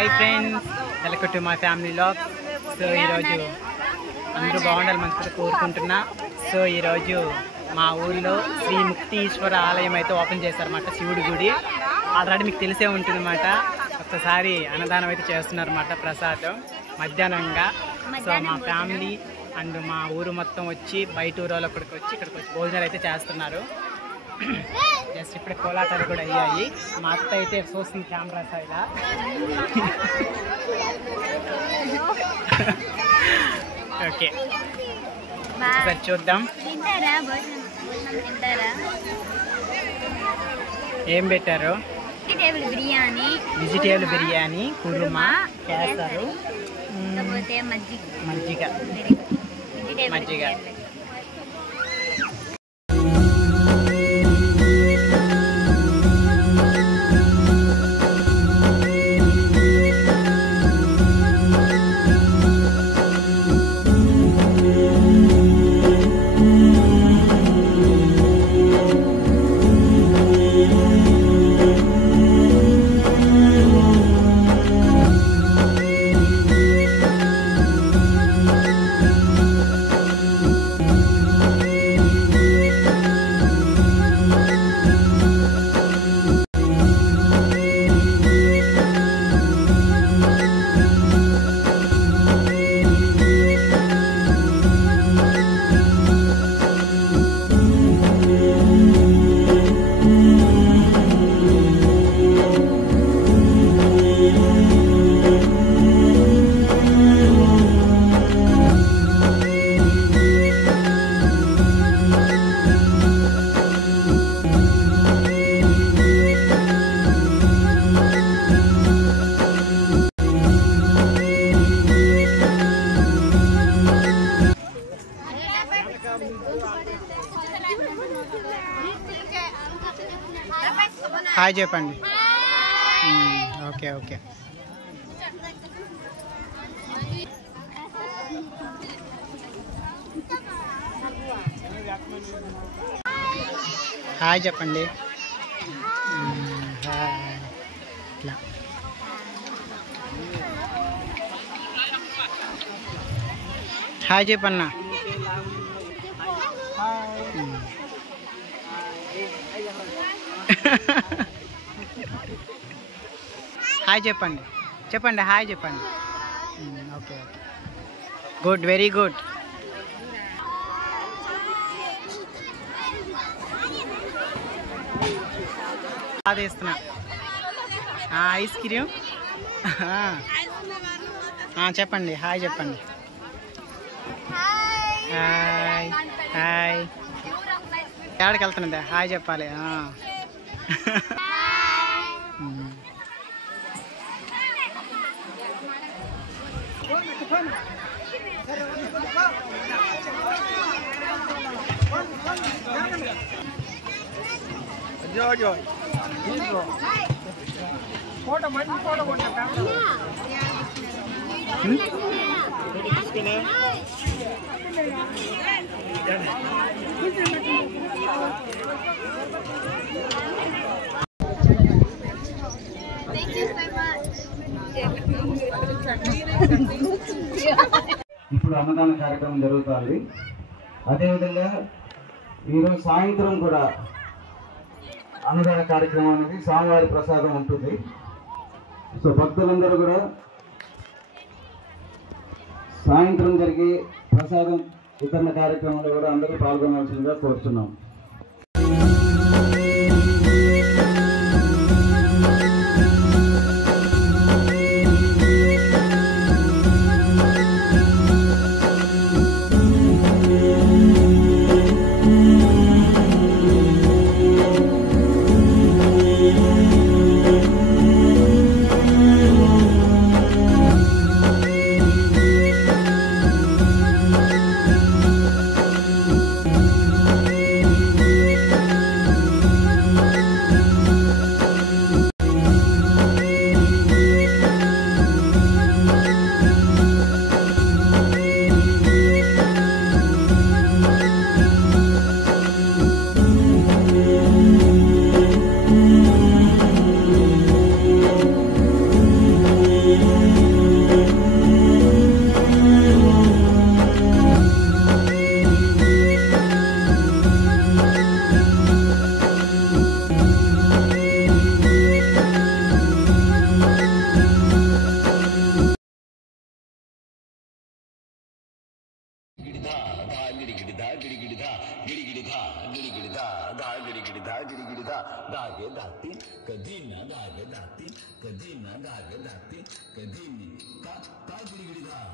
Hi friends, welcome to my family vlog. So ఈరోజు అందరూ బాగుండాలి మనసుతో కోరుకుంటున్నా. సో ఈరోజు మా ఊళ్ళో శ్రీ ముక్తీశ్వర ఆలయం అయితే ఓపెన్ చేశారన్నమాట, శివుడి గుడి. ఆల్రెడీ మీకు తెలిసే ఉంటుందన్నమాట. ఒక్కసారి అన్నదానం అయితే చేస్తున్నారన్నమాట, ప్రసాదం మధ్యాహ్నంగా. సో మా ఫ్యామిలీ అండ్ మా ఊరు మొత్తం వచ్చి బయట ఊరోళ్ళు ఇక్కడికి వచ్చి భోజనాలు అయితే చేస్తున్నారు. జస్ట్ ఇప్పుడు కోలాటాలు కూడా అయ్యాయి. మా అత్త అయితే చూస్తుంది కెమెరా సైడ్. ఓకే, ఒకసారి చూద్దాం ఏం పెట్టారు. వెజిటేబుల్ బిర్యానీ, కుర్మా, కేసరు, మజ్జిగ. హాయ్ చెప్పండి. ఓకే ఓకే, హాయ్ చెప్పండి. హాయ్ చెప్పన్నా. హాయ్ చెప్పండి, హాయ్ చెప్పండి. Okay okay, good, very good. అది ఇస్తున్నా ఐస్ క్రీమ్. చెప్పండి, హాయ్ చెప్పండి. హాయ్ హాయ్, ఎక్కడికి వెళ్తున్నదా? హాయ్ చెప్పాలి. ఇప్పుడు అన్నదాన కార్యక్రమం జరుగుతుంది. అదేవిధంగా ఈరోజు సాయంత్రం కూడా అన్నదాన కార్యక్రమం అనేది స్వామివారి ప్రసాదం ఉంటుంది. సో భక్తులందరూ కూడా సాయంత్రం జరిగే ప్రసాదం వితరణ కార్యక్రమంలో కూడా అందరూ పాల్గొనాల్సిందిగా కోరుతున్నాం. धा गिड़ी धा धा गिड़ी धा धागे धाती कधी न धागे धाती कधी न धागे धाती कधी नी ता गिड़ी धा